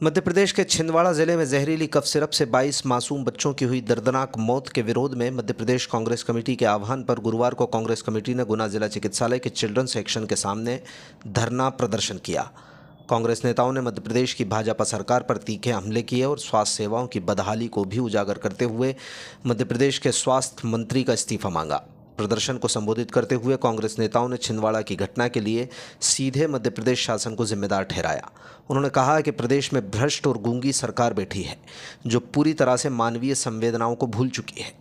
मध्य प्रदेश के छिंदवाड़ा जिले में जहरीली कफ सिरप से 22 मासूम बच्चों की हुई दर्दनाक मौत के विरोध में मध्य प्रदेश कांग्रेस कमेटी के आह्वान पर गुरुवार को कांग्रेस कमेटी ने गुना जिला चिकित्सालय के चिल्ड्रन सेक्शन के सामने धरना प्रदर्शन किया। कांग्रेस नेताओं ने मध्य प्रदेश की भाजपा सरकार पर तीखे हमले किए और स्वास्थ्य सेवाओं की बदहाली को भी उजागर करते हुए मध्य प्रदेश के स्वास्थ्य मंत्री का इस्तीफा मांगा। प्रदर्शन को संबोधित करते हुए कांग्रेस नेताओं ने छिंदवाड़ा की घटना के लिए सीधे मध्य प्रदेश शासन को जिम्मेदार ठहराया। उन्होंने कहा कि प्रदेश में भ्रष्ट और गूंगी सरकार बैठी है जो पूरी तरह से मानवीय संवेदनाओं को भूल चुकी है।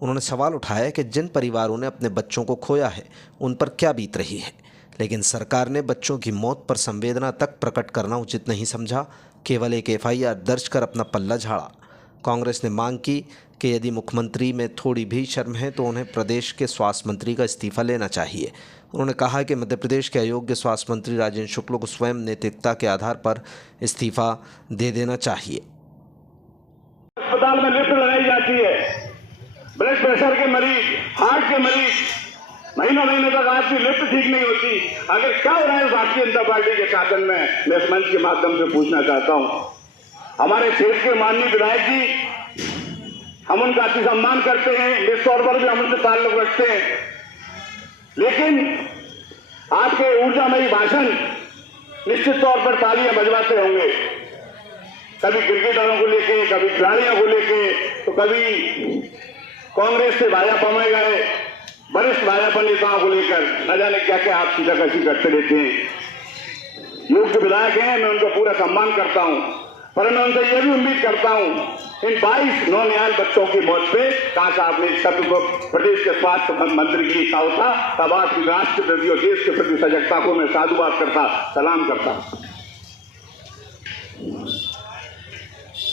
उन्होंने सवाल उठाया कि जिन परिवारों ने अपने बच्चों को खोया है उन पर क्या बीत रही है, लेकिन सरकार ने बच्चों की मौत पर संवेदना तक प्रकट करना उचित नहीं समझा, केवल एक एफआईआर दर्ज कर अपना पल्ला झाड़ा। कांग्रेस ने मांग की कि यदि मुख्यमंत्री में थोड़ी भी शर्म है तो उन्हें प्रदेश के स्वास्थ्य मंत्री का इस्तीफा लेना चाहिए। उन्होंने कहा कि मध्य प्रदेश के अयोग्य स्वास्थ्य मंत्री राजेंद्र शुक्ल को स्वयं नैतिकता के आधार पर इस्तीफा दे देना चाहिए। अस्पताल में लिफ्ट लगाई जाती है, ब्लड प्रेशर के मरीज, हार्ट के मरीज, महीनों तक आपकी लिफ्ट ठीक नहीं होती। अगर क्या हो रहा है भारतीय जनता पार्टी के शासन में, मैं इस मंच के माध्यम से पूछना चाहता हूं। हमारे क्षेत्र के माननीय विधायक जी, हम उनका अति सम्मान करते हैं, इस तौर पर भी हम उनसे ताल्लुक रखते हैं, लेकिन आपके ऊर्जामयी भाषण निश्चित तौर पर तालियां बजवाते होंगे। कभी क्रिकेटरों को लेके, कभी खिलाड़ियों को लेके, तो कभी कांग्रेस से भाजपा में गए वरिष्ठ भाजपा नेताओं को लेकर न जाने क्या क्या आप सीधाकशी करते रहते हैं। योग्य विधायक हैं, मैं उनका पूरा सम्मान करता हूं, पर मैं उनसे यह भी उम्मीद करता हूं इन 22 नौनिहाल बच्चों की मौत पे काश आपने इस शब्द को प्रदेश के स्वास्थ्य मंत्री की कहा था, तब आपकी राष्ट्र के प्रति और देश के प्रति सजगता को मैं साधुवाद करता, सलाम करता।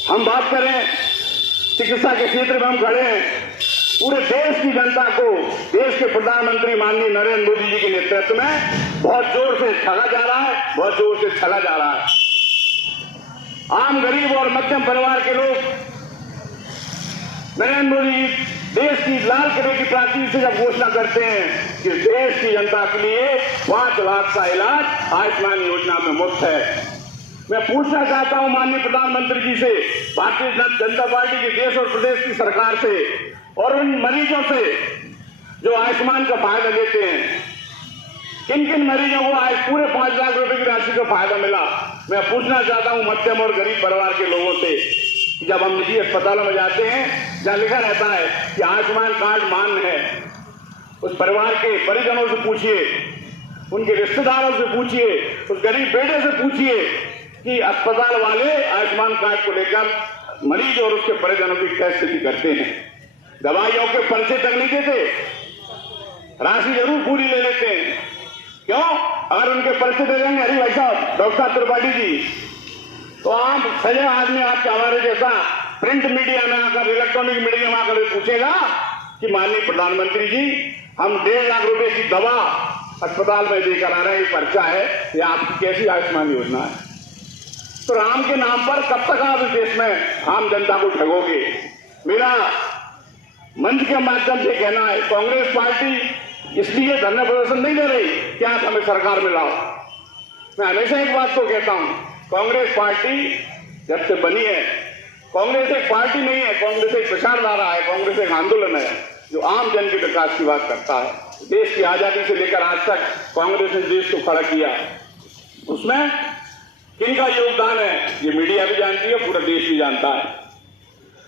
हम बात करें चिकित्सा के क्षेत्र में, हम खड़े हैं पूरे देश की जनता को देश के प्रधानमंत्री माननीय नरेंद्र मोदी जी के नेतृत्व में बहुत जोर से ठगा जा रहा है, बहुत जोर से छला जा रहा है। आम गरीब और मध्यम परिवार के लोग नरेंद्र मोदी जी देश की लाल किले की प्राचीर से जब घोषणा करते हैं कि देश की जनता के लिए 5 लाख का इलाज आयुष्मान योजना में मुफ्त है, मैं पूछना चाहता हूं माननीय प्रधानमंत्री जी से, भारतीय जनता पार्टी के देश और प्रदेश की सरकार से और उन मरीजों से जो आयुष्मान का फायदा लेते हैं, किन किन मरीजों को आज पूरे 5 लाख रुपए की राशि का फायदा मिला। मैं पूछना चाहता हूं मध्यम और गरीब परिवार के लोगों से, जब हम निजी अस्पतालों में जाते हैं जहां लिखा रहता है कि आयुष्मान कार्ड मान्य है, उस परिवार के परिजनों से पूछिए, उनके रिश्तेदारों से पूछिए, उस गरीब बेटे से पूछिए कि अस्पताल वाले आयुष्मान कार्ड को लेकर मरीज और उसके परिजनों की क्या स्थिति करते हैं। दवाइयों के पर्चे तक नहीं देते, राशि जरूर पूरी ले लेते हैं। क्यों? अगर उनके पर्चे दे देंगे हरी भाई साहब, डॉक्टर साहब त्रिपाठी जी, तो आप सजे आदमी आपके हमारे जैसा प्रिंट मीडिया में आकर, इलेक्ट्रॉनिक मीडिया में आकर पूछेगा कि माननीय प्रधानमंत्री जी, हम 1.5 लाख रुपए की दवा अस्पताल में देकर आ रहे हैं, ये पर्चा है, ये आपकी कैसी आयुष्मान योजना है? तो राम के नाम पर कब तक आप इस देश में आम जनता को ठगोगे? मेरा मंच के माध्यम से कहना है, कांग्रेस पार्टी इसलिए धरना प्रदर्शन नहीं दे रही कि आप हमें सरकार में लाओ। मैं हमेशा एक बात को कहता हूं, कांग्रेस पार्टी जब से बनी है, कांग्रेस एक पार्टी नहीं है, कांग्रेस एक विचारधारा है, कांग्रेस एक आंदोलन है जो आम जन के विकास की बात करता है। देश की आजादी से लेकर आज तक कांग्रेस ने देश को खड़ा किया, उसमें किनका योगदान है ये मीडिया भी जानती है, पूरा देश भी जानता है।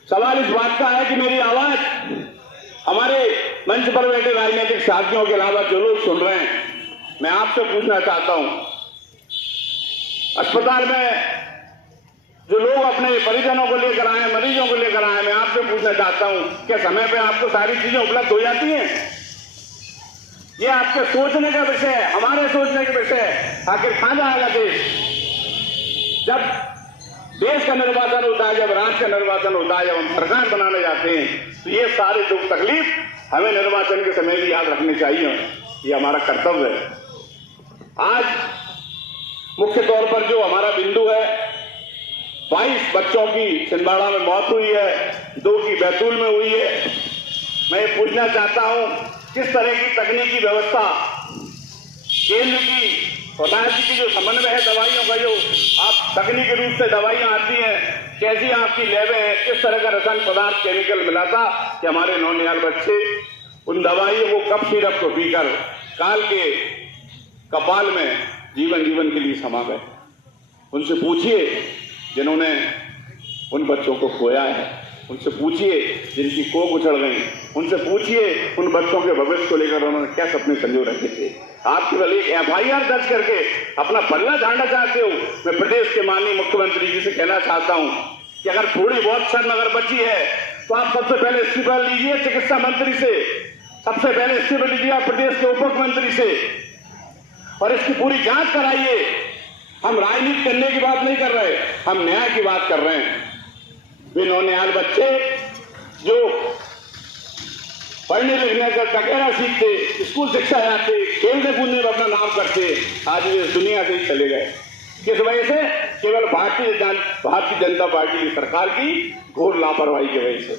सवाल इस बात का है कि मेरी आवाज हमारे मंच पर बैठे राजनीतिक साथियों के अलावा जो लोग सुन रहे हैं, मैं आपसे पूछना चाहता हूं, अस्पताल में जो लोग अपने परिजनों को लेकर आए, मरीजों को लेकर आए, मैं आपसे पूछना चाहता हूं, क्या समय पे आपको सारी चीजें उपलब्ध हो जाती हैं? ये आपके सोचने का विषय है, हमारे सोचने का विषय है। आखिर कहां जाएगा देश? जब देश का निर्वाचन होता है, जब राज्य का निर्वाचन होता है, जब हम सरकार बनाने जाते हैं, तो ये सारे दुख तकलीफ हमें निर्वाचन के समय भी याद रखने चाहिए, ये हमारा कर्तव्य है। आज मुख्य तौर पर जो हमारा बिंदु है, 22 बच्चों की छिंदवाड़ा में मौत हुई है, 2 की बैतूल में हुई है। मैं ये पूछना चाहता हूं, किस तरह की तकनीकी व्यवस्था केंद्र की स्वतः की जो समन्वय है दवाइयों का, जो आप तकनीकी रूप से दवाइयां आती हैं, कैसी आपकी लैबें हैं, किस तरह का रसायन पदार्थ केमिकल मिला था कि हमारे नौनिहाल बच्चे उन दवाइयों को कफ सिरप को पीकर काल के कपाल में जीवन के लिए समा गए। उनसे पूछिए जिन्होंने उन बच्चों को खोया है, उनसे पूछिए जिनकी कोख उछड़ गई, उनसे पूछिए उन बच्चों के भविष्य को लेकर उन्होंने क्या सपने संजो रखे थे। आप केवल एक FIR दर्ज करके अपना पल्ला झाड़ना चाहते हो। मैं प्रदेश के माननीय मुख्यमंत्री जी से कहना चाहता हूं कि अगर थोड़ी बहुत शर्म अगर बची है तो आप सबसे पहले इस्तीफा लीजिए चिकित्सा मंत्री से, सबसे पहले इस्तीफा लीजिए आप प्रदेश के उप मुख्यमंत्री से और इसकी पूरी जांच कराइए। हम राजनीति करने की बात नहीं कर रहे, हम न्याय की बात कर रहे हैं। वे नौनिहाल बच्चे जो पढ़ने लिखने का टकेरा सीखते, स्कूल शिक्षा जाते, खेलने कूदने में अपना नाम करते, आज वे इस दुनिया से ही चले गए। किस वजह से? केवल भारतीय जनता पार्टी की सरकार की घोर लापरवाही की वजह से।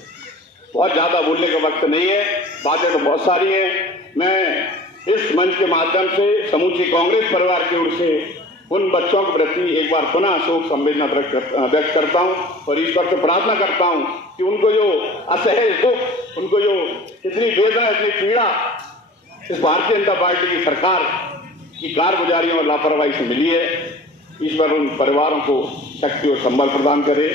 बहुत ज्यादा बोलने का वक्त नहीं है, बातें तो बहुत सारी हैं। मैं इस मंच के माध्यम से समूची कांग्रेस परिवार की ओर से उन बच्चों के प्रति एक बार पुनः शोक संवेदना व्यक्त करता हूं और ईश्वर से प्रार्थना करता हूं कि उनको जो असहज दुख, उनको जो इतनी वेदना, इतनी पीड़ा इस भारतीय जनता पार्टी की सरकार की कारगुजारी और लापरवाही से मिली है, ईश्वर उन परिवारों को शक्ति और संबल प्रदान करे।